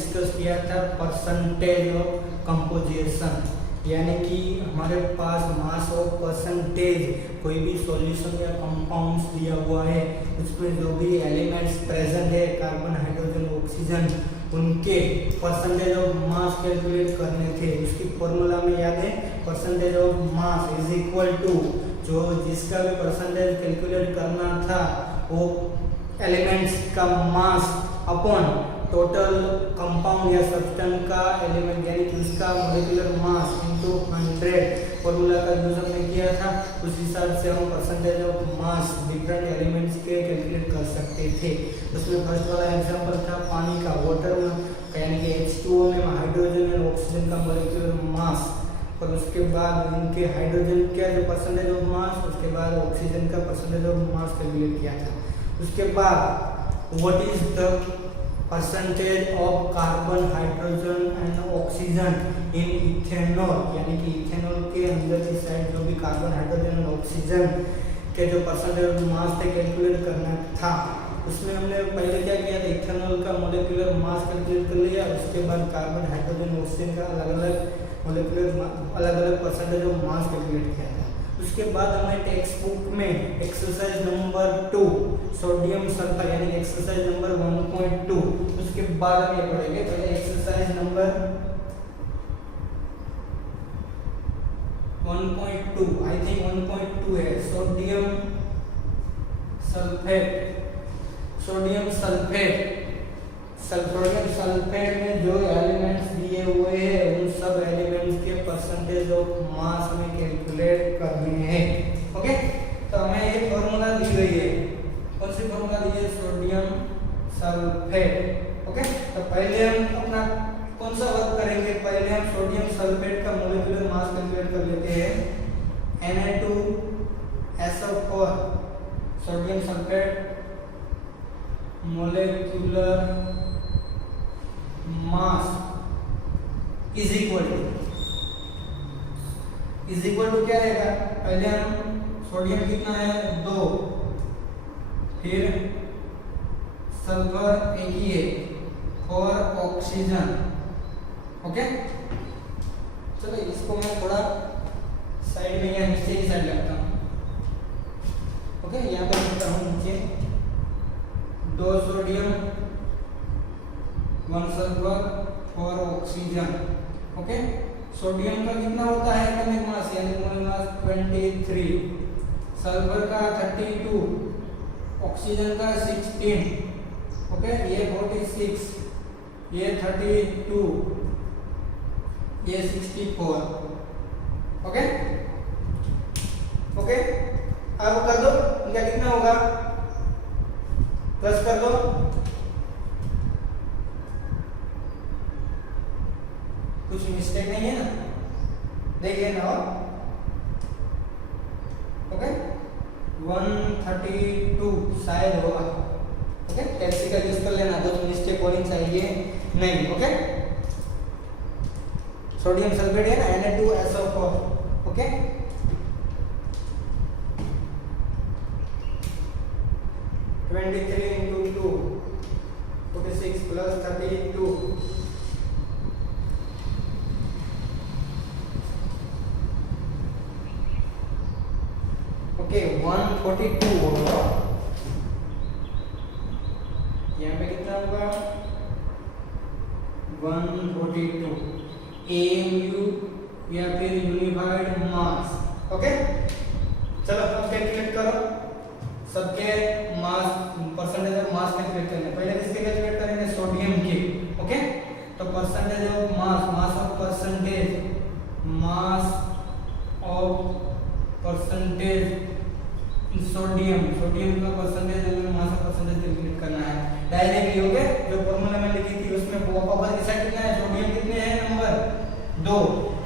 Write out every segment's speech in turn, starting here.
Discuss किया था percentage of composition, यानी कि हमारे पास मास ऑफ परसेंटेज कोई भी सॉल्यूशन या कंपाउंड्स दिया हुआ है, उसमें जो भी एलिमेंट्स प्रेजेंट है कार्बन, हाइड्रोजन, ऑक्सीजन, उनके परसेंटेज ऑफ मास कैलकुलेट करने थे। उसकी फॉर्मूला में याद है, percentage of mass is equal to, जो जिसका भी परसेंटेज कैलकुलेट करना था वो एलिमेंट्स का मास अपॉन टोटल कंपाउंड या सब्सटेंस का एलिमेंट यानी कि उसका मॉलिक्यूलर मास इनटू 100 फॉर्मूला का यूज हमने किया था। उस हिसाब से हम percentage of mass different elements के कैलकुलेट कर सकते थे। उसमें फर्स्ट वाला एग्जांपल था पानी का, वाटर में यानी कि H2O में हाइड्रोजन और ऑक्सीजन का मॉलिक्यूलर मास, और उसके बाद इनके हाइड्रोजन का जो परसेंटेज ऑफ मास, उसके बाद ऑक्सीजन का परसेंटेज ऑफ मास कैलकुलेट किया था। उसके बाद what is the percentage of carbon, hydrogen and oxygen in ethanol, यानी कि इथेनॉल के अंदर की साइड जो भी कार्बन, हाइड्रोजन और ऑक्सीजन के जो परसेंटेज ऑफ मास थे कैलकुलेट करना था। उसमें हमने पहले क्या किया था, इथेनॉल का मॉलिक्यूलर मास कैलकुलेट कर लिया, उसके बाद कार्बन, हाइड्रोजन, ऑक्सीजन का अलग-अलग मॉलिक्यूलर अलग-अलग परसेंटेज ऑफ मास कैलकुलेट किया था। उसके बाद हमने टेक्स्ट बुक में एक्सरसाइज नंबर 2 सोडियम सल्फर यानी एक्सरसाइज नंबर 1.2, उसके बाद हम ये पढ़ेंगे। पहले एक्सरसाइज नंबर 1.2, आई थिंक 1.2 है, sodium sulphate. Sodium sulphate, sodium sulphate में जो एलिमेंट्स दिए हुए हैं उन सब एलिमेंट्स के परसेंटेज ऑफ मास हमें कैलकुलेट करने हैं। ओके, तो हमें ये फॉर्मूला दी गई है, कौन सी फॉर्मूला दी है, सोडियम सल्फेट। ओके, तो पहले हम अपना कौन सा वर्क करेंगे, पहले हम सोडियम सल्फेट का मॉलिक्यूलर मास कैलकुलेट कर लेते हैं। Na2SO4 sodium sulphate molecular mass is equal to क्या रहेगा, पहले हम सोडियम कितना है 2, फिर सल्फर एक ही है और ऑक्सीजन। ओके, चलो इसको मैं थोड़ा साइड में या नीचे की साइड रखता हूँ। ओके, यहाँ पे लिखता हूँ नीचे 2 sodium 1 sulphur 4 oxygen. Okay, sodium का कितना होता है एटॉमिक मास यानी मोल मास 23, सल्फर का 32, ऑक्सीजन का 16। ओके, ये 46, ये 32, ये 64। ओके ओके, अब कर दो, इनका कितना होगा, प्लस कर दो, कुछ मिस्टेक नहीं है ना, देख लेना। ओके, 132 शायद होगा। ओके, टैक्सी का यूज कर लेना, तो मिस्टेक होनी चाहिए नहीं। ओके, सोडियम सल्फेट है ना Na2SO4। ओके, (23 × 2) 46 + 32। ओके, 142 होगा। यहाँ पे कितना होगा 142 AMU या फिर यूनिफाइड मास। ओके, चलो अब कैलकुलेट करो सबके मास, परसेंटेज ऑफ मास कैलकुलेट करने। पहले किसके कैलकुलेट करेंगे, सोडियम के। ओके, तो percentage of mass, mass of percentage, mass of percentage sodium, sodium का परसेंटेज और मास ऑफ परसेंटेज कैलकुलेट करना है डायरेक्टली। ओके, जो फॉर्मूला में लिखी थी उसमें पावर की साइड कितना है, सोडियम कितने हैं नंबर 2,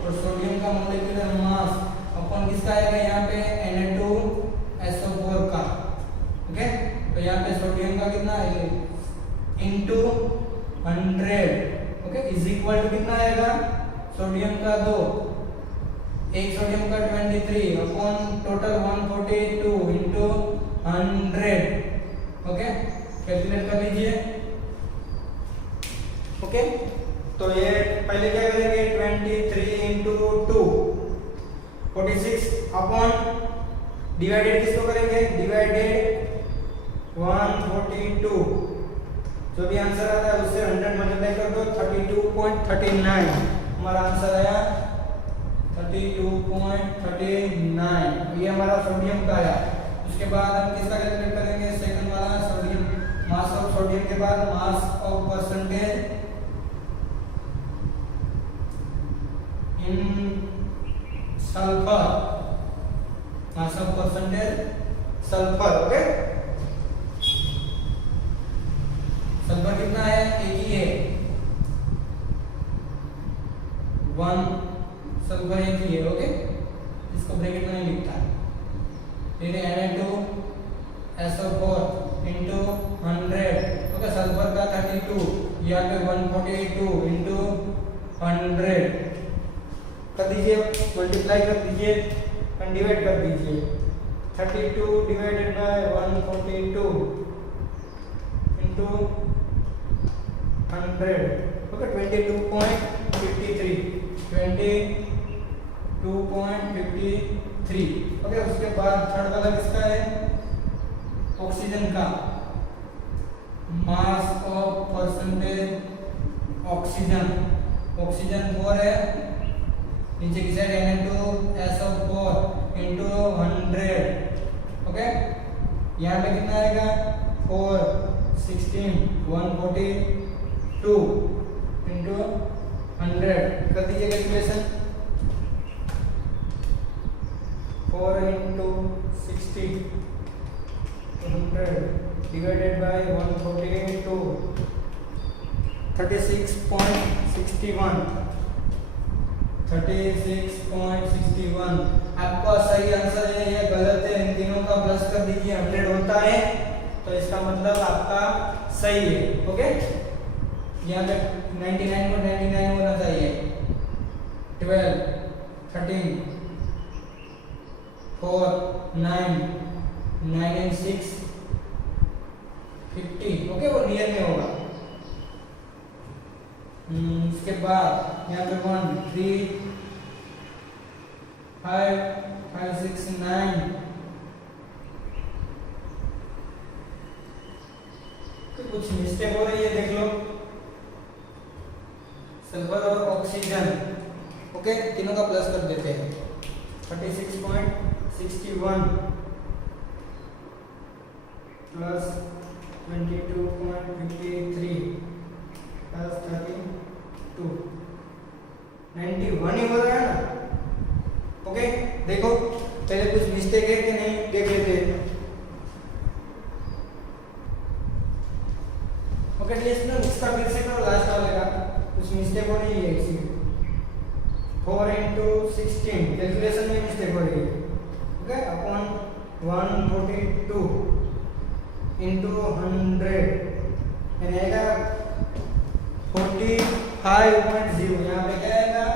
और सोडियम का मॉलिक्यूलर मास अपन किसका आएगा यहाँ पे Na2SO4 का। ओके, तो यहाँ पे सोडियम का कितना है into 100। Okay, is equal to कितना आएगा, सोडियम का 2, एक सोडियम का 23 upon total 142 into 100। Okay, calculate कर लीजिए। ओके, तो ये पहले क्या करेंगे 23 इंटू 2 46 अपॉन डिवाइडेड किसको करेंगे, डिवाइडेड 142, जो भी आंसर आता है उससे 100 मल्टीप्लाई कर दो 32.39, हमारा आंसर आया 32.39, ये हमारा सोडियम का आया। उसके बाद हम किसका कैलकुलेट करेंगे, सेकंड वाला सोडियम, मास ऑफ सोडियम के बाद mass of percentage in sulphur, mass of percentage sulphur. Okay, sulphur कितना है, एक ही है 1, सल्फर एक ही है। ओके, इसको ब्रैकेट में नहीं लिखता, फिर Na2SO4 इंटू 100। ओके, सल्फर का 32, यहाँ पे 142 इंटू 100 कर दीजिए, मल्टीप्लाई कर दीजिए और डिवाइड कर दीजिए। 32 divided by 142 into 100। Okay, 22.53। Okay, उसके बाद थर्ड वाला किसका है, ऑक्सीजन का, mass of percentage oxygen, oxygen 4 है, नीचे की साइड Na2SO4 इंटू 100। ओके, यहाँ पे कितना आएगा 4 16 142 इंटू 100 कर दीजिए कैलकुलेशन। 4 into 60 100 divided by 142 36.61। आपका सही आंसर है या गलत है, इन तीनों का प्लस कर दीजिए। 100 होता है तो इसका मतलब आपका सही है। ओके, यहाँ पे 99.99 होना चाहिए। 12 13 4 9 9 and 6 50। ओके, वो नियर में होगा। उसके बाद यहाँ पे 1 3 5 5 6 9 तो कुछ मिस्टेक हो रही है, देख लो। सल्फर और ऑक्सीजन, ओके, तीनों का प्लस कर देते हैं। 36.61 प्लस 22.53 प्लस 32 91 ही हो रहा है ना। ओके, देखो पहले कुछ मिस्टेक है कि नहीं देख लेते हैं। ओके, इसका फिर से करो, लास्ट वाले का कुछ मिस्टेक हो रही है इसमें। 4 इंटू 16 कैलकुलेशन में मिस्टेक हो रही है। ओके, अपॉन 142 इंटू 100 यानी आएगा 45.0। यहाँ पे क्या आएगा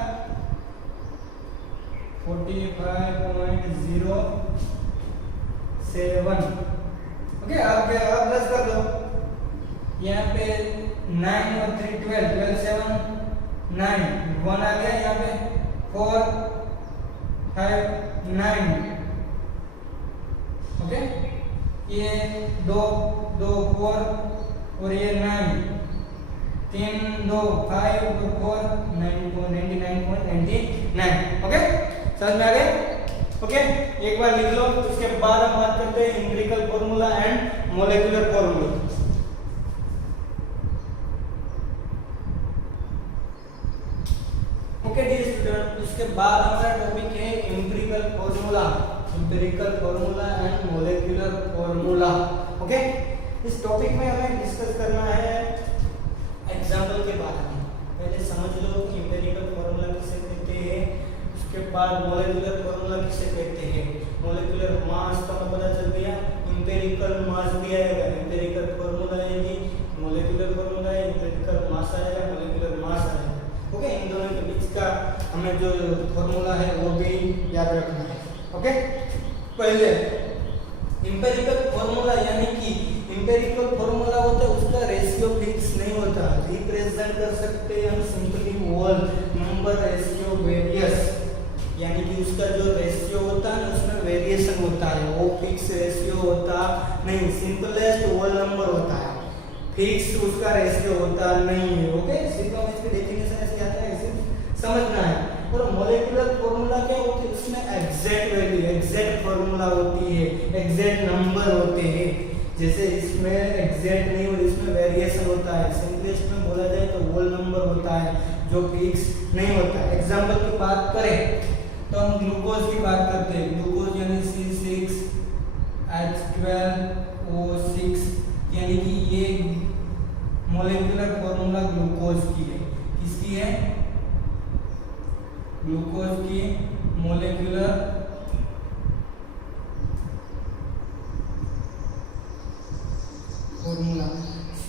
45.07। ओके, अब प्लस कर दो। यहाँ पे 9 और 3 12 12 7 9 1 आ गया। यहाँ पे 4 5 9। ओके, ये 2 2 4 और ये 9 3 2 5 2 4 99.99। ओके, समझ में आ गया। ओके, एक बार लिख लो। उसके बाद हम बात करते हैं empirical formula and molecular formula. Okay dear student, इसके बाद हमारा टॉपिक है empirical formula and molecular formula. Okay, इस टॉपिक में हमें डिस्कस करना है एग्जांपल के बारे में। पहले समझ लो कि एम्पिरिकल फॉर्मूला किसे कहते हैं, उसके बाद मॉलिक्यूलर फॉर्मूला किसे कहते हैं। मॉलिक्यूलर मास का पता चल गया, एम्पिरिकल मास भी आएगा, एम्पिरिकल फॉर्मूला आएगी, मॉलिक्यूलर फॉर्मूला है, एम्पिरिकल मास आएगा, मॉलिक्यूलर मास आएगा। ओके, इन दोनों के बीच का हमें जो फॉर्मूला है वो भी याद रखना है। ओके, पहले एम्पिरिकल फॉर्मूला यानी कि एम्पिरिकल फॉर्मूला होता है उसका रेशियो फिक्स नहीं होता है। रिप्रेजेंट कर सकते हैं हम simply whole number ratio various, यानी कि उसका जो रेशियो होता है ना उसमें वेरिएशन होता है, वो फिक्स रेशियो होता नहीं, सिंपलेस्ट होल नंबर होता है, फिक्स उसका रेशियो होता नहीं है। ओके, सिर्फ हम इसकी डेफिनेशन ऐसे आता है, ऐसे समझना है। और मॉलिक्यूलर फार्मूला क्या होती है, उसमें एग्जैक्ट वैल्यू, एग्जैक्ट फार्मूला होती है, एग्जैक्ट नंबर होते हैं। जैसे इसमें एग्जैक्ट नहीं और इसमें वेरिएशन होता है, सिंपलेस्ट में बोला जाए तो होल नंबर होता है जो फिक्स नहीं होता। एग्जांपल की बात करें तो हम ग्लूकोज की बात करते हैं, ग्लूकोज यानी C6H12O6, यानी कि ये मॉलिक्यूलर फार्मूला ग्लूकोज की है। किसकी है? ग्लूकोज की मॉलिक्यूलर फार्मूला।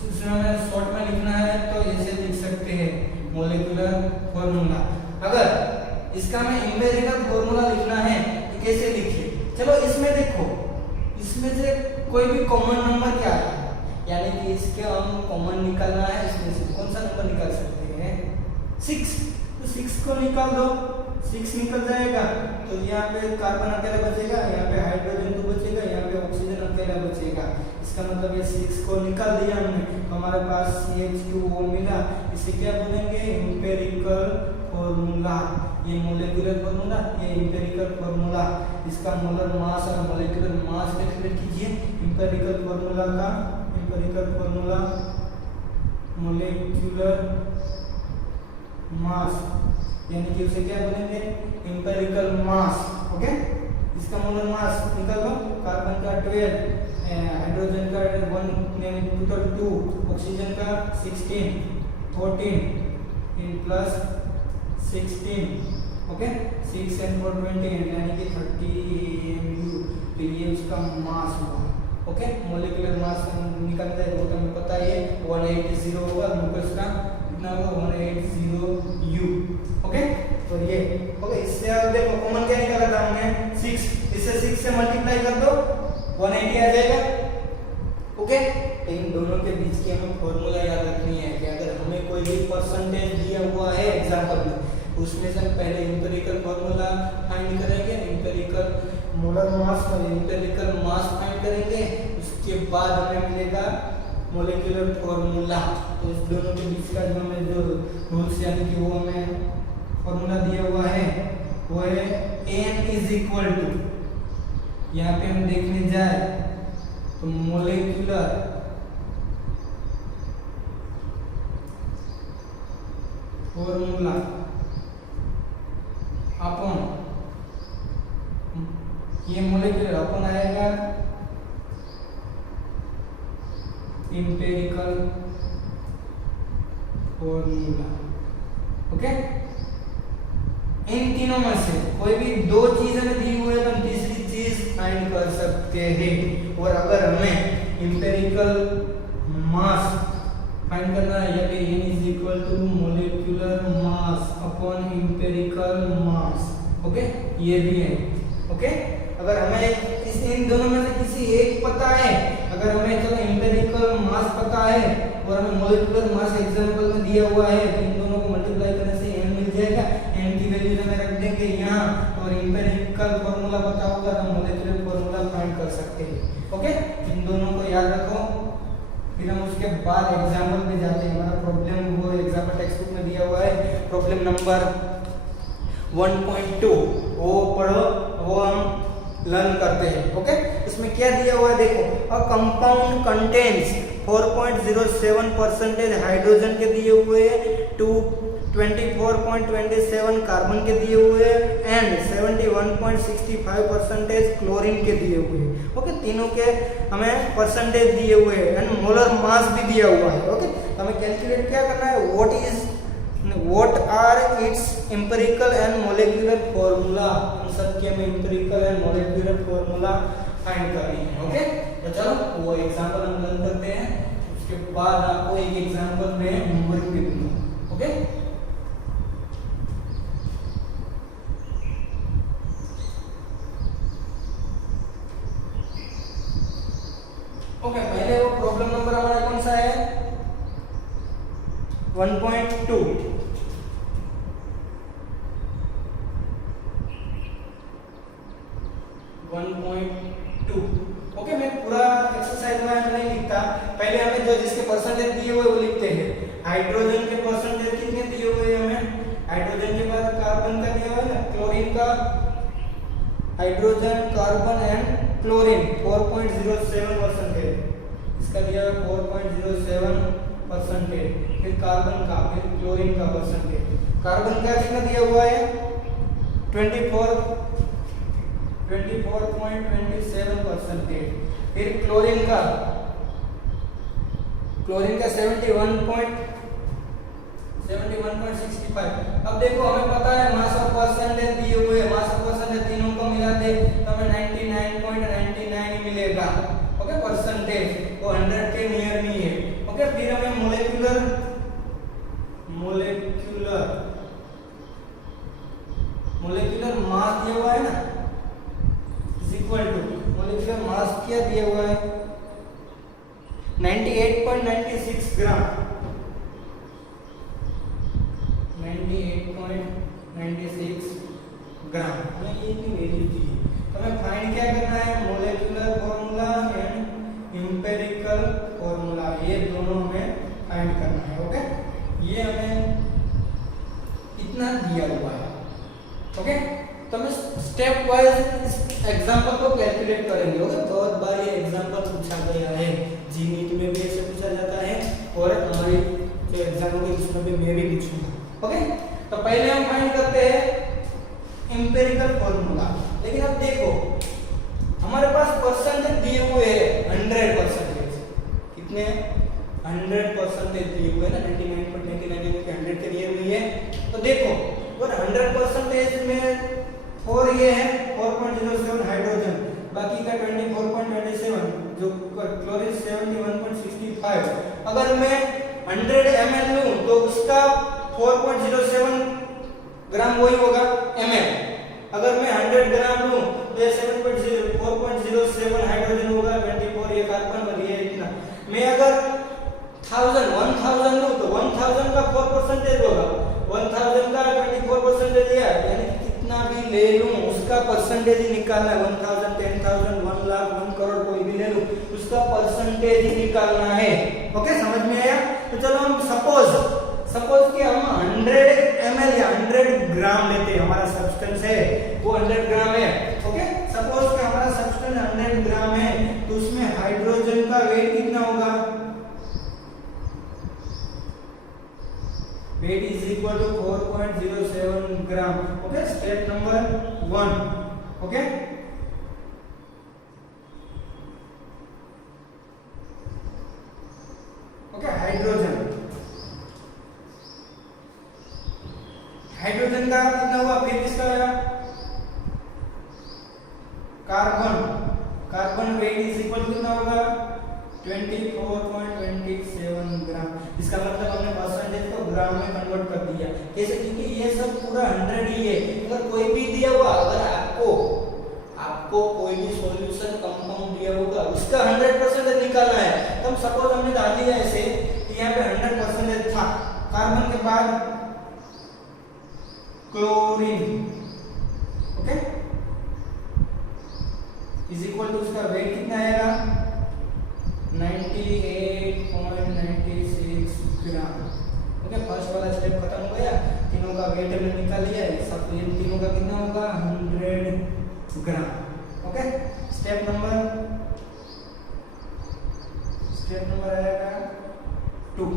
उसमें हमें शॉर्ट में लिखना है तो ऐसे लिख सकते हैं मॉलिक्यूलर फार्मूला। अगर इसका हमें एम्पिरिकल फार्मूला लिखना है तो कैसे लिखिए? चलो इसमें देखो, इसमें से कोई भी कॉमन नंबर क्या है, यानी कि इसके हम कॉमन निकालना है, इसमें से कौन सा नंबर निकाल सकते हैं? 6। तो 6 को निकाल दो, 6 निकल जाएगा तो यहाँ पे कार्बन अकेला बचेगा, यहाँ पे हाइड्रोजन तो बचेगा, यहाँ पे ऑक्सीजन अकेला बचेगा। इसका मतलब ये 6 को निकाल दिया हमने तो हमारे पास CH2O मिला। इसे क्या बोलेंगे? Empirical formula. ये मॉलिक्यूलर फार्मूला, ये एम्पिरिकल फार्मूला। इसका मोलर मास और मॉलिक्यूलर मास कैलकुलेट कीजिए। एम्पिरिकल फार्मूला का, एम्पिरिकल फार्मूला मॉलिक्यूलर मास, यानी कि उसे क्या बोलेंगे? Empirical mass. ओके, इसका मोलर मास निकाल लो, कार्बन का 12, हाइड्रोजन का 1 यानी टोटल 2, ऑक्सीजन का 16, 14 इन प्लस 16, ओके 6 and 4 20 यानी कि 30 mu, तो ये उसका मास हुआ। ओके, मॉलिक्यूलर मास निकालना है तो हमें पता है 180 होगा, ग्लूकोज का कितना होगा? 180 U। ओके, तो ये ओके, इससे अब देखो कॉमन क्या निकाला था हमने? 6, इससे 6 से मल्टीप्लाई कर दो 180 आ जाएगा। ओके, तो इन दोनों के बीच की हमें फॉर्मूला याद रखनी है कि अगर हमें कोई भी परसेंटेज दिया हुआ है एग्जांपल में, उसमें से हम पहले एम्पिरिकल फार्मूला फाइंड करेंगे, एम्पिरिकल मोलर मास और एम्पिरिकल मास फाइंड करेंगे, उसके बाद हमें मिलेगा मॉलिक्यूलर फार्मूला। तो इस दोनों के बीच का जो हमें जो रूल्स यानी कि वो हमें फार्मूला दिया हुआ है वो है n इज इक्वल टू, यहाँ पे हम देखने जाए तो मॉलिक्यूलर फार्मूला अपन, ये मॉलिक्यूलर अपन आएगा एम्पिरिकल फार्मूला। ओके, इन तीनों में से कोई भी दो चीज हमें दी हुई है तो हम तीसरी चीज फाइंड कर सकते हैं। और अगर हमें एम्पिरिकल मास फाइंड करना है या फिर n is equal to molecular mass upon empirical mass, okay, ये भी है। ओके, अगर हमें इन दोनों में से किसी एक पता है, अगर हमें चलो एम्पिरिकल मास पता है और हमें मॉलिक्यूलर मास एग्जांपल में दिया हुआ है तो इन दोनों को मल्टीप्लाई करने से n मिल जाएगा। n की वैल्यू हमें रख देंगे यहाँ और एम्पिरिकल फार्मूला पता होगा तो मॉलिक्यूलर फार्मूला फाइंड कर सकते हैं। ओके, इन दोनों को याद रखो, फिर हम उसके बाद एग्जांपल पे जाते हैं। हमारा प्रॉब्लम वो एग्जांपल टेक्स्ट बुक में दिया हुआ है, प्रॉब्लम नंबर 1.2, वो पढ़ो, वो हम लर्न करते हैं। ओके, इसमें क्या दिया हुआ है देखो, अ कंपाउंड कंटेन्स 4.07% हाइड्रोजन के दिए हुए, 24.27 कार्बन के दिए हुए एंड 71.65% क्लोरीन के दिए हुए। ओके, तीनों के हमें परसेंटेज दिए हुए हैं एंड मोलर मास भी दिया हुआ है। ओके, तो हमें कैलकुलेट क्या करना है, what are its empirical and molecular formula, इन सब के हमें empirical and molecular formula find करनी है। ओके, तो चलो वो एग्जांपल हम लर्न करते हैं, उसके बाद आपको एक एग्जांपल में होमवर्क भी दूंगा। ओके, ओके, पहले वो प्रॉब्लम नंबर हमारा कौन सा है? 1.2। ओके, मैं पूरा एक्सरसाइज में नहीं लिखता, पहले हमें जो जिसके परसेंटेज दिए हुए वो लिखते हैं। हाइड्रोजन के परसेंटेज कितने दिए हुए हैं हमें? हाइड्रोजन के बाद कार्बन का दिया हुआ है ना, क्लोरीन का, हाइड्रोजन, कार्बन एंड क्लोरीन 4.07%, इसका दिया हुआ 4.07%। फिर कार्बन का, फिर क्लोरीन का परसेंटेज। कार्बन का कितना दिया हुआ है? 24.27%। फिर क्लोरीन का 71.65। अब देखो हमें पता है मास ऑफ परसेंटेज दिए हुए, मास ऑफ परसेंटेज तीनों को मिला दे तो हमें 99.99 मिलेगा। ओके, परसेंटेज वो 100 के नियर नहीं है। ओके, फिर हमें मोलेक्युलर मास दिया हुआ है ना, इज इक्वल टू मोलेक्युलर मास क्या दिया हुआ है? 98.96 ग्राम। 98.96 ग्राम हमें ये की वैल्यू चाहिए। तो हमें फाइंड क्या करना है? Molecular formula and empirical formula, ये दोनों हमें फाइंड करना है। ओके, ये हमें इतना दिया हुआ है। ओके, तो हम स्टेप वाइज इस एग्जांपल को कैलकुलेट करेंगे। ओके, बहुत बार ये एग्जांपल पूछा गया है, जी नीट में भी ऐसे पूछा जाता है और हमारी जो एग्जाम होगी उसमें भी मैं भी पूछूंगा। ओके, तो पहले हम फाइंड करते हैं एम्पिरिकल फॉर्मूला। लेकिन अब देखो हमारे पास परसेंटेज दिए हुए हैं 100%। कितने? 100% दिए हुए ना, 99.99 के 100 के दिए हुए हैं। तो देखो और 100% में 4 ये है 4.07 हाइड्रोजन, बाकी का 24.27 जो क्लोरीन 71.65। अगर मैं 100 ml लूं तो उसका 4.07 ग्राम वही होगा ml। अगर मैं 100 ग्राम लूं तो ये 4.07 हाइड्रोजन होगा, 24 ये कार्बन और ये इतना। मैं अगर 1000 लूं तो 1000 का 4% होगा, 1000 का 24% दिया, यानी कितना भी ले लूं उसका परसेंटेज ही निकालना है। 1000, 10,000, 1 लाख, 1 करोड़ कोई भी ले लूं उसका परसेंटेज ही निकालना है। ओके, समझ में आया? तो चलो हम सपोज कि हम 100 ml या 100 ग्राम लेते हैं, हमारा सब्सटेंस है वो 100 ग्राम है। ओके, सपोज कि हमारा सब्सटेंस 100 ग्राम है तो उसमें हाइड्रोजन का वेट कितना होगा? Weight is equal to 4.07 gram. Okay, step number 1। Okay, hydrogen का कितना हुआ? फिर किसका हुआ? Carbon weight is equal to कितना होगा? 24.27 ग्राम। इसका मतलब हमने परसेंटेज को ग्राम में कन्वर्ट कर दिया। कैसे? क्योंकि ये सब पूरा 100 ही है। अगर कोई भी दिया हुआ, अगर आपको कोई भी सॉल्यूशन कंपाउंड दिया होगा उसका 100% निकालना है। तो सपोज हमने डाल दिया ऐसे कि यहाँ पे 100% था, कार्बन के बाद chlorine, okay, is equal to उसका वेट कितना आएगा? 98.96 ग्राम। ओके, फर्स्ट वाला स्टेप खत्म हो गया, तीनों का वेट हमने निकाल लिया है। सब तीनों का कितना होगा? 100 ग्राम। ओके, स्टेप नंबर आएगा 2।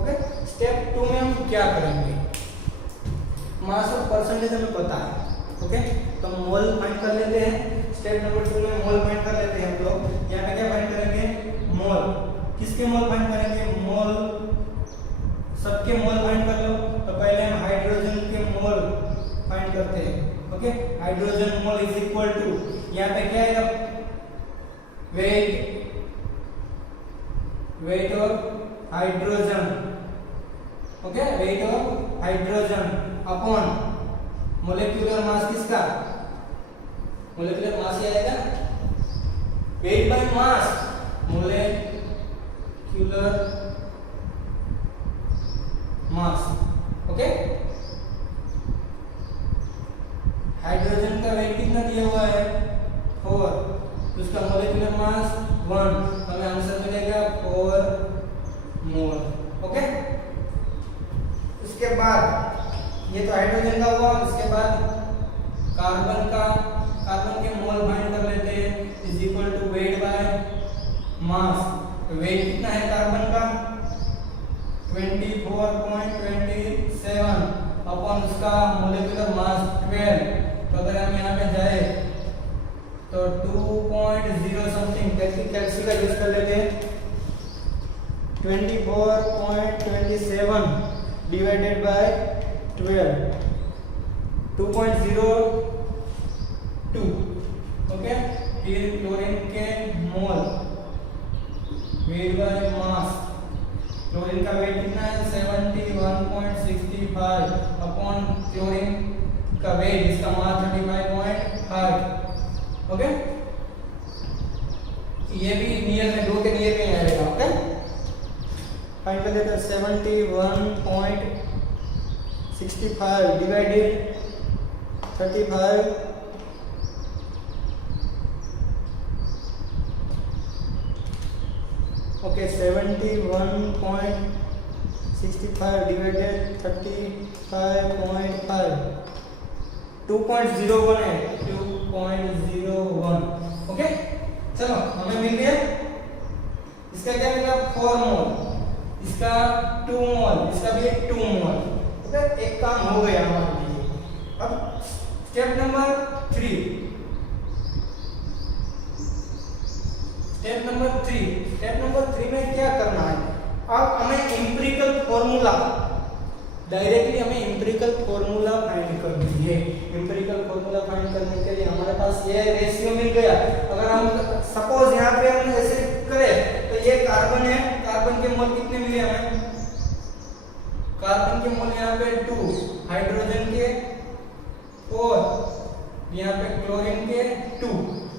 ओके, स्टेप 2 में हम क्या करेंगे? मास ऑफ परसेंटेज हमें पता है। ओके, तो मोल फाइंड कर लेते हैं। स्टेप नंबर 2 में मोल फाइंड कर लेते हैं हम लोग। यहाँ पे क्या फाइंड करेंगे? मोल। किसके मोल फाइंड करेंगे? मोल, सबके मोल फाइंड कर लो। तो पहले हम हाइड्रोजन के मोल फाइंड करते हैं। Okay, hydrogen mole is equal to, यहाँ पे क्या आएगा? Weight of hydrogen. Okay, weight of hydrogen upon molecular mass. किसका? मोलेक्युलर मास ही आएगा, weight by mass, molecular mass. Okay, hydrogen का वेट कितना दिया हुआ है 4, उसका मॉलिक्यूलर मास 1, हमें आंसर मिलेगा 4 मोल। ओके, उसके बाद ये तो हाइड्रोजन का हुआ, उसके बाद कार्बन के मोल फाइंड कर लेते हैं, is equal to weight by mass. तो वेट कितना है कार्बन का 24.27 अपॉन उसका मॉलिक्यूलर मास 12। तो अगर हम यहाँ पे जाए तो 2.0 समथिंग, कैलकुलेटर का यूज कर लेते हैं, 24.27 डिवाइडेड बाय 12, 2.02। ओके, फिर क्लोरीन के मोल वेट बाय मास, क्लोरीन का वेट कितना है 71.65 अपॉन क्लोरीन का वेट, इसका मास 35.5। ओके, ये भी नियर में 2 के नियर में आएगा। ओके, फाइंड कर लेते हैं 71.65 डिवाइडेड 35। ओके, 71.65 डिवाइडेड 35.5, 2.01 है, 2.01। ओके, चलो हमें मिल गया, इसका क्या मिला 4 मोल, इसका 2 मोल, इसका भी 2 मोल। ओके, एक काम हो गया हमारे लिए। अब स्टेप नंबर 3, स्टेप नंबर 3 में क्या करना है, अब हमें एम्पिरिकल फॉर्मूला, डायरेक्टली हमें एम्पिरिकल फॉर्मूला फाइंड करनी है। एम्पिरिकल फॉर्मूला फाइंड करने के लिए हमारे पास ये रेशियो मिल गया। अगर हम सपोज यहाँ पे हम ऐसे करें तो ये कार्बन है, कार्बन के मोल कितने मिले हमें, कार्बन के मोल यहाँ पे 2, हाइड्रोजन के 4, यहाँ पे क्लोरीन के 2।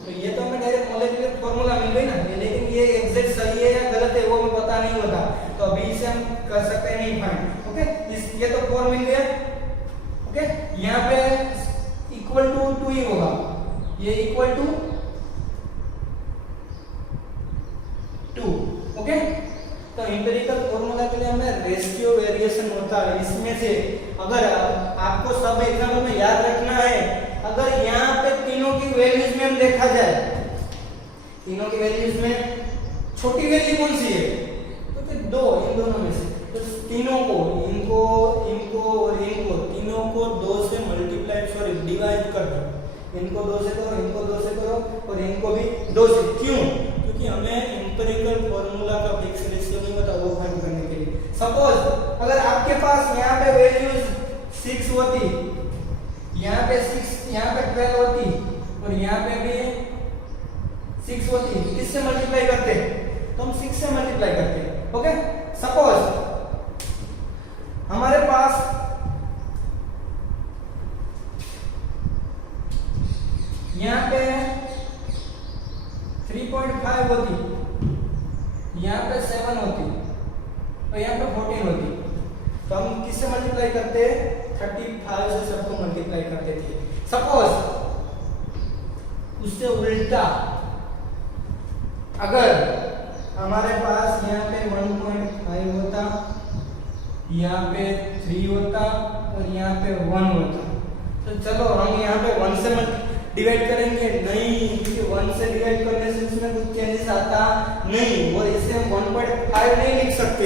तो ये तो हमें डायरेक्ट मॉलिक्यूलर फॉर्मूला मिल गई ना, लेकिन ये एग्जैक्ट सही है या गलत है वो हमें पता नहीं होता, तो अभी इसे हम कर सकते हैं नहीं फाइंड। ओके, ये तो 4 मिल गया। ओके, यहाँ पे इक्वल टू 2 ही होगा, ये इक्वल टू 2। ओके, तो एम्पिरिकल फॉर्मूला के लिए हमें रेशियो वेरिएशन होता है, इसमें से अगर आपको सब एग्जाम में याद रखना है, अगर यहाँ पे तीनों की वैल्यूज में हम देखा जाए, तीनों की वैल्यूज में छोटी वैल्यू कौन सी है, तो फिर 2, इन दोनों में से, तो तीनों को, इनको और इनको, तीनों को 2 से मल्टीप्लाई डिवाइड कर दो, इनको 2 से करो, इनको 2 से करो और इनको भी 2 से। क्यों? क्योंकि हमें एम्पिरिकल फॉर्मूला का फिक्स रेशियो नहीं पता वो फाइंड करने के लिए। सपोज अगर आपके पास यहाँ पे वैल्यूज 6 होती, यहाँ पे 6, यहाँ पे 12 होती और यहाँ पे भी 6 होती, किससे मल्टीप्लाई करते, तो हम 6 से मल्टीप्लाई करते। ओके, सपोज हमारे पास यहाँ पे 3.5 होती, यहाँ पे 7 होती और यहाँ पे 14 होती, तो हम किससे मल्टीप्लाई करते, 35 से सबको मल्टीप्लाई करते थे। सपोज उससे उल्टा, अगर हमारे पास यहाँ पे 1.5 होता, यहाँ पे 3 होता और यहाँ पे 1 होता, तो चलो हम यहाँ पे 1 से डिवाइड करेंगे, नहीं, क्योंकि 1 से डिवाइड करने से उसमें कुछ चेंजेस आता नहीं, और इसे हम 1.5 नहीं लिख सकते,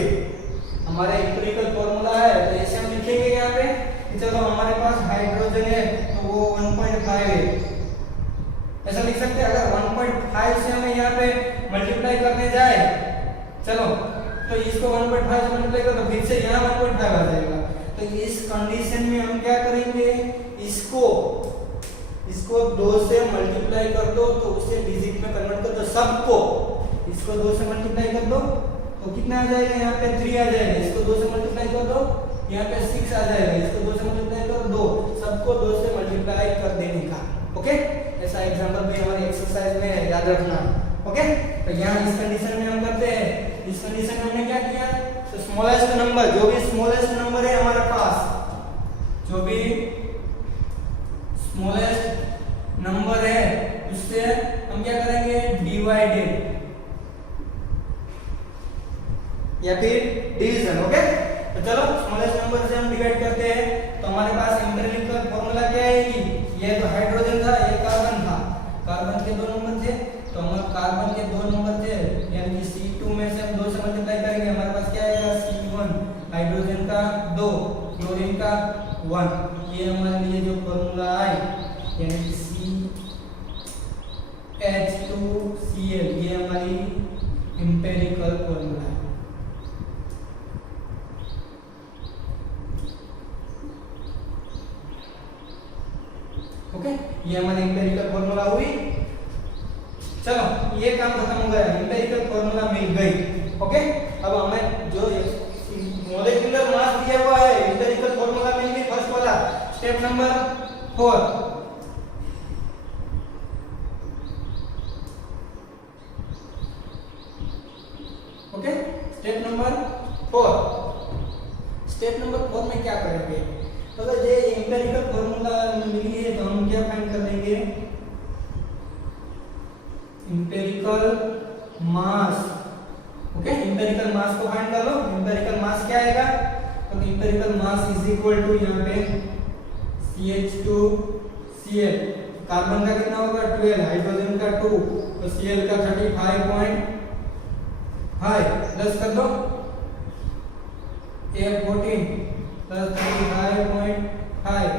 हमारा एम्पिरिकल फॉर्मूला है, तो इसे हम लिखेंगे यहाँ पे कि चलो हमारे पास हाइड्रोजन है तो वो 1.5 है, ऐसा लिख सकते हैं। अगर 1.5 से हमें यहाँ पे मल्टीप्लाई करने जाए, चलो तो इसको 1.5 से मल्टीप्लाई करो तो फिर से यहाँ 1.5 आ जाएगा, तो इस कंडीशन में हम क्या करेंगे, इसको 2 से मल्टीप्लाई कर दो तो उसे डिजिट में कन्वर्ट कर दो, सबको इसको 2 से मल्टीप्लाई कर दो तो कितना आ जाएगा, यहाँ पे 3 आ जाएगा, इसको 2 से मल्टीप्लाई कर दो, यहाँ पे 6 आ जाएगा, इसको 2 से मल्टीप्लाई कर दो, सबको 2 से मल्टीप्लाई कर देने का। ओके, ऐसा एग्जांपल भी हमारे एक्सरसाइज में याद रखना। ओके, तो यहाँ इस कंडीशन में हम करते हैं, इस कंडीशन में हमने क्या किया, तो स्मॉलेस्ट नंबर, जो भी स्मॉलेस्ट नंबर है हमारे पास, जो भी स्मॉलेस्ट नंबर है उससे हम क्या करेंगे, डिवाइडेड या फिर डिवीजन। ओके, तो चलो स्मॉलेस्ट नंबर से हम डिवाइड करते हैं। तो हमारे पास एम्पिरिकल फॉर्मूला क्या है कि ये तो हाइड्रोजन था, ये कार्बन था, कार्बन के 2 नंबर थे, तो हमारे कार्बन के 2 नंबर थे यानी कि C2 में से हम 2 से मल्टीप्लाई करेंगे, हमारे पास क्या आएगा C1, हाइड्रोजन का 2, क्लोरीन का 1। ये हमारे लिए जो फॉर्मूला आए यानी कि CH2Cl, ये हमारी एम्पिरिकल फॉर्मूला है। ओके, ये हमारी एम्पिरिकल फॉर्मूला हुई। चलो ये काम खत्म हो गया, एम्पिरिकल फॉर्मूला मिल गई। ओके, अब हमें जो मॉलिक्यूलर मास दिया हुआ है, एम्पिरिकल फॉर्मूला मिल गई फर्स्ट वाला। Step number 4, okay, step number 4। Step number 4 में क्या करेंगे, तो अगर ये एम्पिरिकल फॉर्मूला मिली है तो हम क्या फाइंड कर लेंगे, empirical mass. Okay, empirical mass को फाइंड कर लो। एम्पिरिकल मास क्या आएगा, तो empirical mass is equal to यहाँ पे CH2Cl, कार्बन का कितना होगा 12, हाइड्रोजन का 2, तो Cl का 35.5 प्लस कर दो, A14 प्लस 35.5,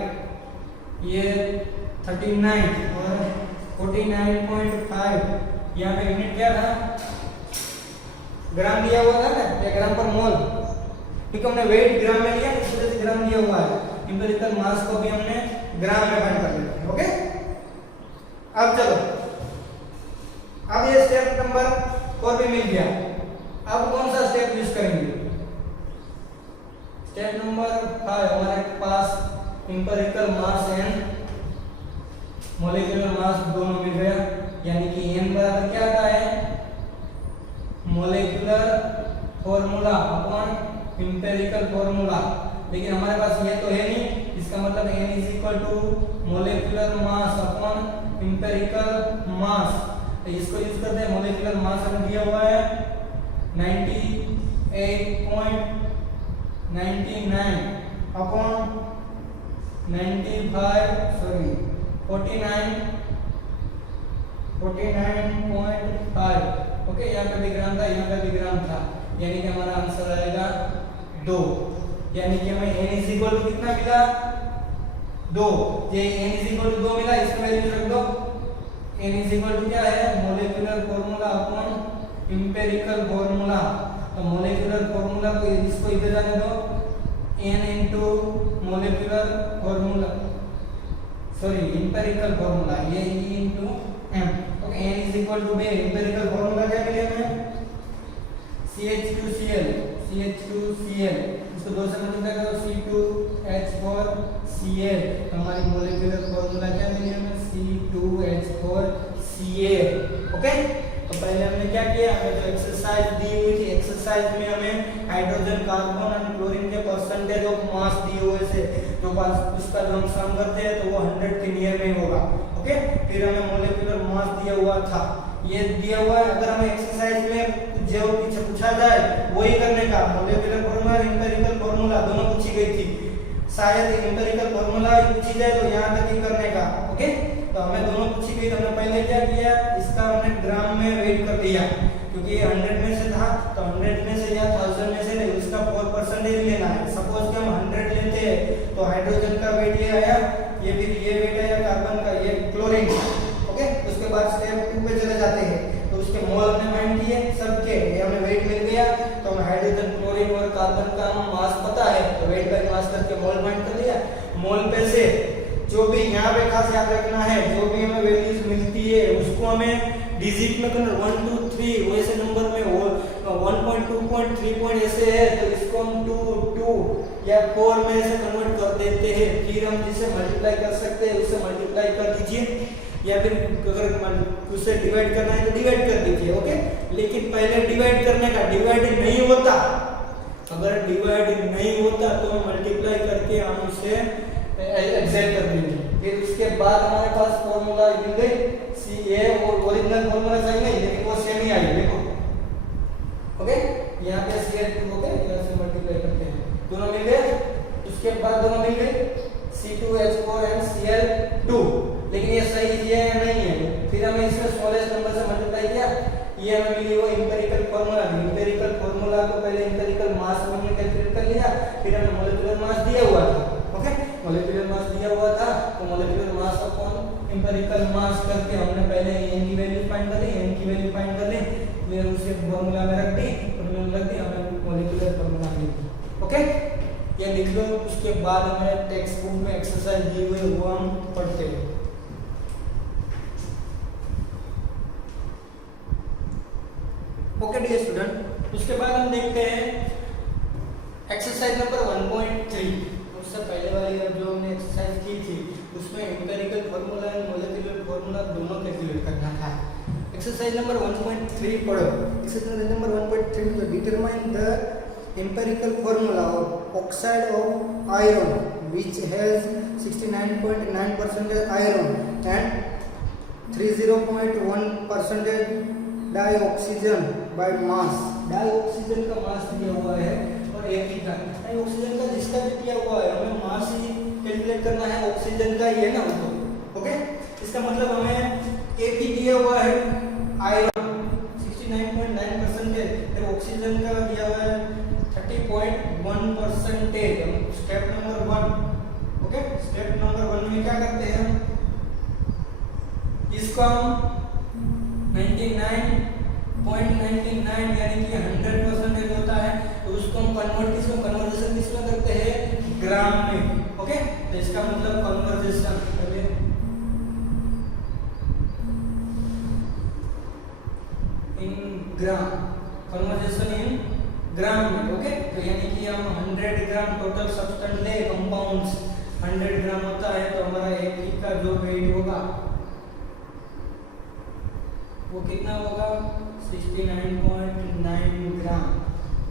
ये 39 और 49.5। यहाँ पे यूनिट क्या था, ग्राम दिया हुआ था ना, या ग्राम पर मोल, क्योंकि हमने वेट ग्राम में लिया इस वजह से ग्राम दिया हुआ है। एम्पिरिकल मास को भी हमने ग्राम में फाइंड कर लिया। ओके, अब चलो, अब ये स्टेप नंबर 4 भी मिल गया। अब कौन सा स्टेप यूज करेंगे, स्टेप नंबर 5 हमारे पास empirical mass and molecular mass दोनों मिल गया, यानी कि n बराबर क्या आता है, molecular formula upon empirical formula. लेकिन हमारे पास ये तो है नहीं, इसका मतलब n is equal to molecular mass upon empirical mass. तो इसको यूज करते हैं, मॉलिक्यूलर मास हमें दिया हुआ है 98.99 अपॉन 49.5। ओके, यहाँ पे भी ग्राम था, यहाँ पे भी ग्राम था, यानी कि हमारा आंसर आएगा 2। यानी कि हमें n इज इक्वल टू कितना मिला, 2। ये n इज इक्वल टू 2 मिला, इसमें वैल्यू रख दो। n इज इक्वल टू क्या है, molecular formula upon empirical formula. तो मॉलिक्यूलर फॉर्मूला को इसको इधर जाने दो, n into molecular formula, sorry empirical formula, ये e into m। Okay, n is equal to में एम्पिरिकल फॉर्मूला क्या मिले हमें, CH2Cl, इसको 2 से मल्टीप्लाई करो, C2H4Cl। हमारी मॉलिक्यूलर फॉर्मूला क्या मिली हमें, C2H4Cl। ओके, तो पहले हमने क्या किया, हमें जो एक्सरसाइज दी हुई थी, एक्सरसाइज में हमें हाइड्रोजन, कार्बन और क्लोरीन के परसेंटेज ऑफ मास दिए हुए थे, जो उसका जो हम सम करते हैं तो वो 100 के नियर में होगा। ओके, फिर हमें मॉलिक्यूलर मास दिया हुआ था, ये दिया हुआ है। अगर हमें एक्सरसाइज में जो पीछे पूछा जाए वही करने का, मॉलिक्यूलर फॉर्मूला और एम्पिरिकल फॉर्मूला दोनों पूछी गई थी, शायद एम्पिरिकल फॉर्मूला पूछी जाए तो यहाँ तक ही करने का। ओके, तो हमें दोनों पूछी गई, तो हमने पहले क्या किया, इसका हमने ग्राम में वेट कर दिया, क्योंकि ये 100 में से था, तो 100 में से या 1000 में से नहीं, उसका 4% लेना है। सपोज कि हम 100 लेते हैं तो हाइड्रोजन का वेट ये आया, ये फिर ये वेट आया कार्बन का, ये क्लोरीन का। ओके, उसके बाद स्टेप 2 पे चले जाते हैं, तो उसके मोल हमने फाइंड किए सबके, ये हमें वेट मिल गया। तो हमें हाइड्रोजन, क्लोरीन और कार्बन का मास पता है, तो वेट बाय मास करके मोल फाइंड कर लिया। मोल पे से जो भी यहाँ पे खास याद रखना है, जो भी हमें वैल्यूज मिलती है उसको हमें डिजिट में करना, 1 2 3 वैसे नंबर में 1.2.3 ऐसे है, तो इसको हम 2 2 या 4 में से कन्वर्ट कर देते हैं। फिर हम जिसे मल्टीप्लाई कर सकते हैं उससे मल्टीप्लाई कर दीजिए, या फिर अगर उससे डिवाइड करना है तो डिवाइड कर दीजिए। ओके, लेकिन पहले डिवाइड करने का, डिवाइड नहीं होता अगर डिवाइड नहीं होता तो हम मल्टीप्लाई करके हम उसे एक्सेल कर देंगे। फिर उसके बाद हमारे पास फॉर्मूला मिल गई सी ए, और ओरिजिनल फॉर्मूला सही नहीं लेकिन वो सेम ही आई, देखो ओके। यहाँ पे Cl2 ओके, यहाँ से मल्टीप्लाई करते हैं, दोनों मिल गए। उसके बाद दोनों मिल गए C2H4 and Cl2, लेकिन ये सही है या नहीं है। फिर हमें इसमें स्मॉलेस्ट नंबर से मल्टीप्लाई किया, ये हमें मिली वो एम्पिरिकल फार्मूला। एम्पिरिकल फार्मूला को पहले एम्पिरिकल मास हमने कैलकुलेट कर लिया, फिर हमें मॉलिक्यूलर मास दिया हुआ था ओके। मॉलिक्यूलर मास दिया हुआ था तो मॉलिक्यूलर मास अपॉन एम्पिरिकल मास करके हमने पहले n की वैल्यू फाइंड कर ली, n की वैल्यू फाइंड कर ली, फिर उसे फार्मूला में रख दी, फार्मूला में रख दी, हमें मॉलिक्यूलर फार्मूला मिल गया ओके। ये लिख लो। उसके बाद हमें टेक्स्ट बुक में एक्सरसाइज दी हुई वो हम पढ़ते हैं। ओके डियर स्टूडेंट, उसके बाद हम देखते हैं एक्सरसाइज नंबर 1.3। उससे पहले वाली जो हमने एक्सरसाइज की थी उसमें एम्पिरिकल फार्मूला और मॉलिक्यूलर फार्मूला दोनों कैलकुलेट करना था। एक्सरसाइज नंबर 1.3 पढ़ो। एक्सरसाइज नंबर 1.3 में determine the empirical formula of oxide of iron which has 69.9% iron and 30.1% dioxygen by mass. Dioxygen का मास दिया हुआ है और एक ही का डाइऑक्सीजन का जिसका भी दिया हुआ है हमें मास ही कैलकुलेट करना है, ऑक्सीजन का ही है ना वो ओके। इसका मतलब हमें एक ही दिया हुआ है आयरन 69.9%, फिर ऑक्सीजन का दिया हुआ है 30.1%। Step number 1 okay. Step number 1 में क्या करते हैं, इसको हम 99.99 यानी कि 100% होता है तो उसको हम कन्वर्जेशन किसमें करते हैं, ग्राम में ओके। तो इसका मतलब कन्वर्जेशन पहले इन ग्राम, कन्वर्जेशन इन ग्राम में ओके। तो यानी कि हम 100 ग्राम टोटल सब्सटेंस ले, कंपाउंड्स 100 ग्राम होता है तो हमारा एक ही का जो वेट होगा वो कितना होगा 69.9 ग्राम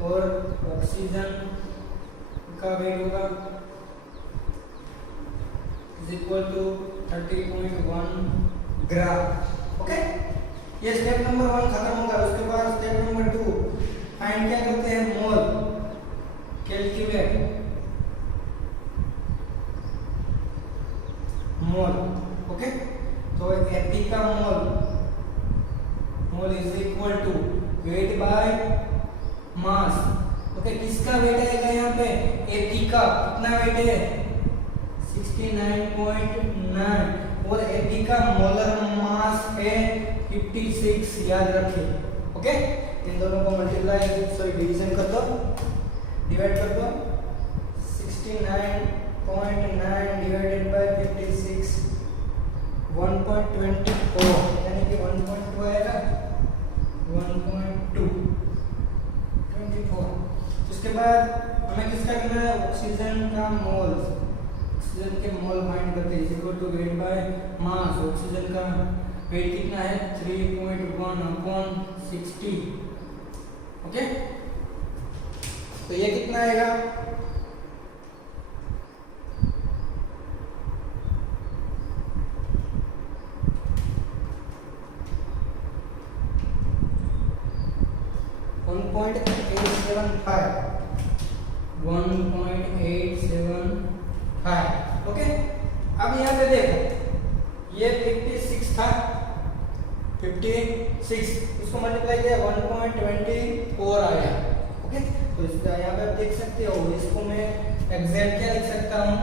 और ऑक्सीजन का वेट होगा is equal to 30.1 gram okay. ये स्टेप नंबर 1 खत्म होगा। उसके बाद स्टेप नंबर 2 फाइंड क्या करते हैं, मोल कैलकुलेट मोल ओके। तो Fe का mole is equal to weight by mass okay. किसका वेट आएगा यहाँ पे, Fe का कितना वेट है 69.9 और Fe का मोलर मास है 56, याद रखिए ओके। इन दोनों को मल्टीप्लाई डिवीजन कर दो, डिवाइड कर दो 69.9 डिवाइडेड बाय 56 1.24 यानी कि 1.2 आएगा 1.224। उसके बाद हमें किसका करना है, ऑक्सीजन का मोल, ऑक्सीजन के मोल फाइंड करते हैं equal to weight by mass. Oxygen का वेट कितना है 3.1/60 ओके। तो ये कितना आएगा 1.875 ओके। अब यहाँ पे देखो ये 56 था 56, इसको मल्टीप्लाई किया 1.24 आया ओके। तो इसका यहाँ पे आप देख सकते हो, इसको मैं एग्जैक्ट क्या लिख सकता हूँ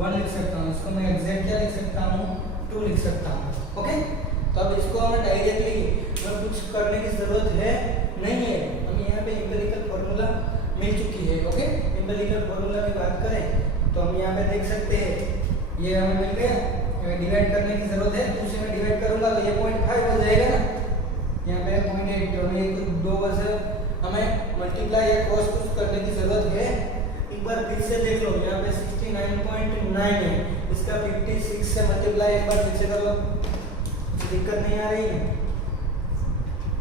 1 लिख सकता हूँ, इसको मैं एग्जैक्ट क्या लिख सकता हूँ 2 लिख सकता हूँ ओके। तो अब इसको हमें डायरेक्टली कुछ करने की जरूरत है नहीं है, हमें यहाँ पे एम्पिरिकल फार्मूला मिल चुकी है ओके। एम्पिरिकल फार्मूला की बात करें तो हम यहाँ पे देख सकते हैं ये हमें मिल गया, डिवाइड करने की जरूरत है, दूसरे में डिवाइड करूंगा तो ये 0.5 हो जाएगा ना, यहाँ पे 0.8 तो हमें 2 वर्ष हमें मल्टीप्लाई या क्रॉस कुछ करने की जरूरत है। एक बार फिर से देख लो, यहाँ पे 69.9 है, इसका 56 से मल्टीप्लाई एक बार फिर से कर लो, दिक्कत नहीं आ रही है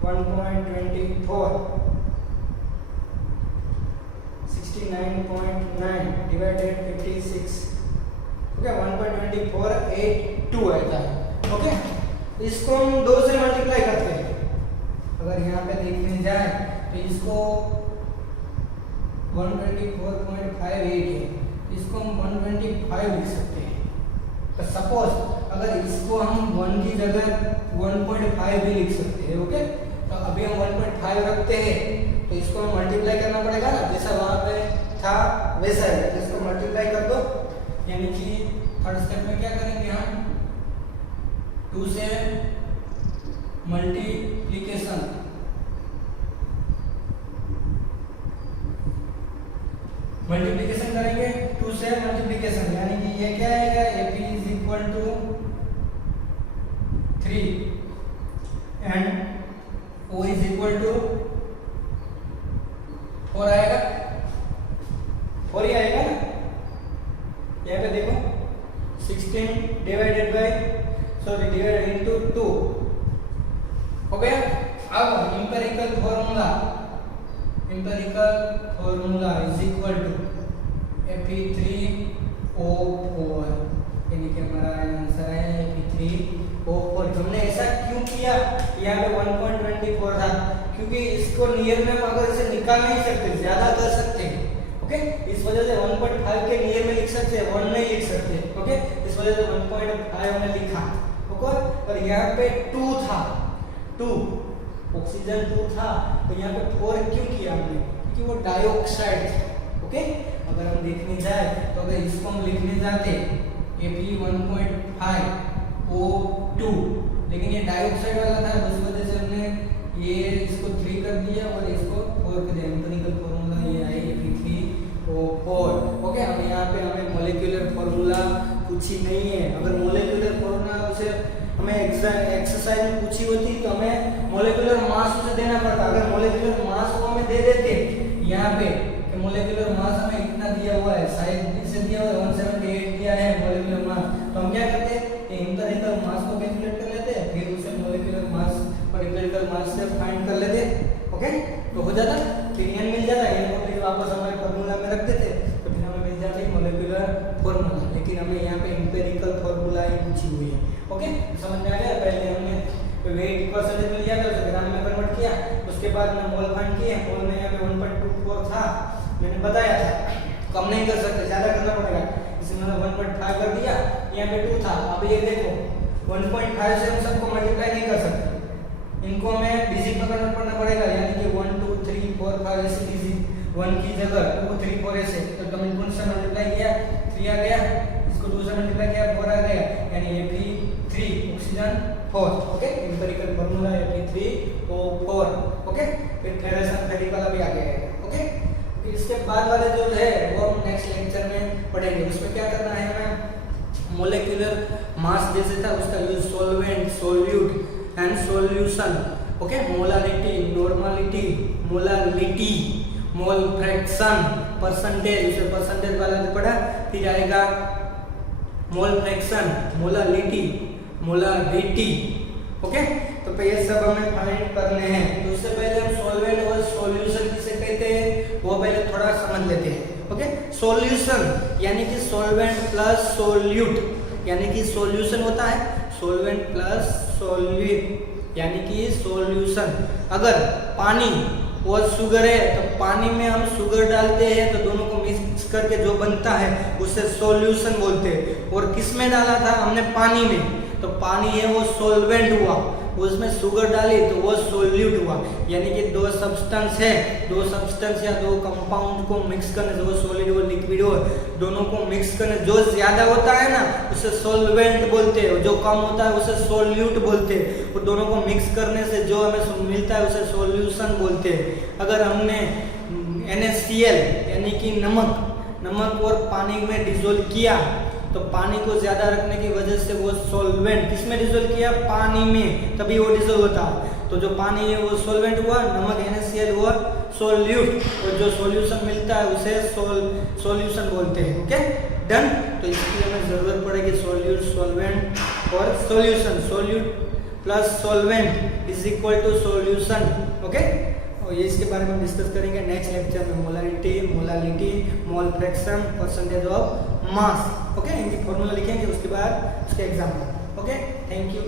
1.24 69.9 डिवाइडेड 56, ओके 1.2482 आता है। ओके, इसको हम 2 से मल्टीप्लाई करते हैं। अगर यहाँ पे देखने जाए तो इसको 124.58 है, इसको हम 125 लिख सकते हैं। तो सपोज अगर इसको हम 1 की जगह 1.5 भी लिख सकते हैं। ओके, तो अभी हम 1.5 रखते हैं, तो इसको मल्टीप्लाई करना पड़ेगा ना, जैसा वहां पे था वैसा है। तो इसको मल्टीप्लाई कर दो, यानी कि थर्ड स्टेप में क्या करेंगे हम 2 से मल्टीप्लिकेशन, मल्टीप्लिकेशन करेंगे 2 से मल्टीप्लिकेशन, यानी कि ये क्या आएगा AP is equal to 3 and O is equal to 4 आएगा, 4 ही आएगा ना। यहाँ पे देखो 16 डिवाइडेड इनटू 2 हो गया। अब empirical formula is equal to Fe3O4, यानी कि हमारा आंसर है Fe3O4। हमने ऐसा क्यों किया, यहाँ पे 1.24 था, क्योंकि इसको नियर में अगर इसे निकाल नहीं सकते, ज्यादा कर सकते हैं। ओके, इस वजह से 1.5 के नियर में लिख सकते हैं, 1 नहीं लिख सकते। ओके, इस वजह से 1.5 हमने लिखा। ओके, और यहाँ पे 2 था, 2 ऑक्सीजन 2 था, तो यहाँ पे 4 क्यों किया हमने, क्योंकि वो डाइऑक्साइड था। ओके, अगर हम देखने जाए तो अगर इसको हम लिखने जाते Fe1.5O2, लेकिन ये डाइऑक्साइड वाला था, उस वजह से हमने ये इसको 3 कर दिया और इसको 4 कर दिया। केमिकल फॉर्मूला ये है Fe3O4। ओके, अब यहाँ पे हमें मॉलिक्यूलर फॉर्मूला पूछी नहीं है। अगर मॉलिक्यूलर फॉर्मूला उसे हमें एक्सरसाइज में पूछी होती तो हमें मॉलिक्यूलर मास उसे देना पड़ता। अगर मॉलिक्यूलर मास को हमें दे देते यहाँ पे कि मॉलिक्यूलर मास हमें इतना दिया हुआ है, शायद इसे दिया हुआ है 178 दिया है मॉलिक्यूलर मास, तो हम क्या करते हैं इंपेरिकल मास को कैलकुलेट कर लेते हैं, फिर उसे मॉलिक्यूलर मास और इंपेरिकल मास से फाइंड कर लेते। ओके, तो हो जाता, फिर n मिल जाता है, n को फिर वापस हमारे फार्मूला में रख देते, तो फिर हमें मिल जाता है मॉलिक्यूलर फॉर्मूला। लेकिन हमें यहाँ पे इंपेरिकल फॉर्मूला ही पूछी हुई है। ओके, समझ में आ गया। पहले हमने वेट परसेंटेज में लिया था, उसे ग्राम में कन्वर्ट किया, उसके बाद में मोल फाइंड किए। मोल में यहाँ पे 1.24 था, मैंने बताया था, कम नहीं कर सकते, ज्यादा करना पड़ेगा, इसलिए मैंने 1.5 कर दिया। यहाँ पे 2 था, अब ये देखो 1.5 से हम सबको मल्टीप्लाई नहीं कर सकते, इनको हमें डिजिट में कन्वर्ट करना पड़ेगा, यानी कि 1 2 3 4 5 ऐसे डिजिट, 1 की जगह 2 3 4 ऐसे। तो तुमने कौन सा मल्टीप्लाई किया, 3 आ गया, इसको 2 से मल्टीप्लाई किया 4 आ गया, यानी Fe3 oxygen 4। Okay, empirical formula Fe3O4। Okay, फिर थेरेसन भी आ गया। ओके, इसके बाद वाले जो है वो हम नेक्स्ट लेक्चर में पढ़ेंगे। उसमें क्या करना है हमें, मॉलिक्यूलर मास जैसे था उसका use solvent, solute and solution. Okay, molarity, normality, molality, mole fraction, percentage, उसे परसेंटेज वाला जो पढ़ा, फिर आएगा mole fraction, molality, molarity. Okay, तो ये सब हमें फाइंड करने हैं। तो उससे पहले हम सॉल्वेंट और सॉल्यूशन किसे कहते हैं वो पहले थोड़ा समझ लेते हैं। ओके, सॉल्यूशन यानी कि सॉल्वेंट प्लस सॉल्यूट, यानी कि सॉल्यूशन होता है सॉल्वेंट प्लस सॉल्यूट, यानी कि सॉल्यूशन। अगर पानी और शुगर है तो पानी में हम शुगर डालते हैं तो दोनों को मिक्स करके जो बनता है उसे सॉल्यूशन बोलते हैं। और किस में डाला था हमने, पानी में, तो पानी है वो सॉल्वेंट हुआ, उसमें शुगर डाली तो वो सॉल्यूट हुआ। यानी कि दो सब्सटेंस है, दो सब्सटेंस या दो कंपाउंड को मिक्स करने से, वो सॉलिड और लिक्विड हो, दोनों को मिक्स करने जो ज्यादा होता है ना उसे सॉल्वेंट बोलते हैं, जो कम होता है उसे सॉल्यूट बोलते हैं। और दोनों को मिक्स करने से जो हमें मिलता है उसे सॉल्यूशन बोलते हैं। अगर हमने NaCl यानी कि नमक और पानी में डिसोल्व किया तो पानी को ज्यादा रखने की वजह से वो सॉल्वेंट किसमें डिसोल्व किया, पानी में, तभी वो डिसोल्व होता है। तो जो पानी है वो सॉल्वेंट हुआ, नमक NaCl हुआ सॉल्यूट, और जो सॉल्यूशन मिलता है उसे सॉल्यूशन बोलते हैं। Okay, done. तो इसकी हमें जरूरत पड़ेगी सॉल्यूट, सॉल्वेंट और solution. Solute plus solvent is equal to solution. Okay, और ये इसके बारे में हम डिस्कस करेंगे नेक्स्ट लेक्चर में। Molality, mole fraction, percentage of mass. Okay, इनकी फॉर्मूला लिखेंगे, उसके बाद उसके एग्जाम में। Okay, thank you.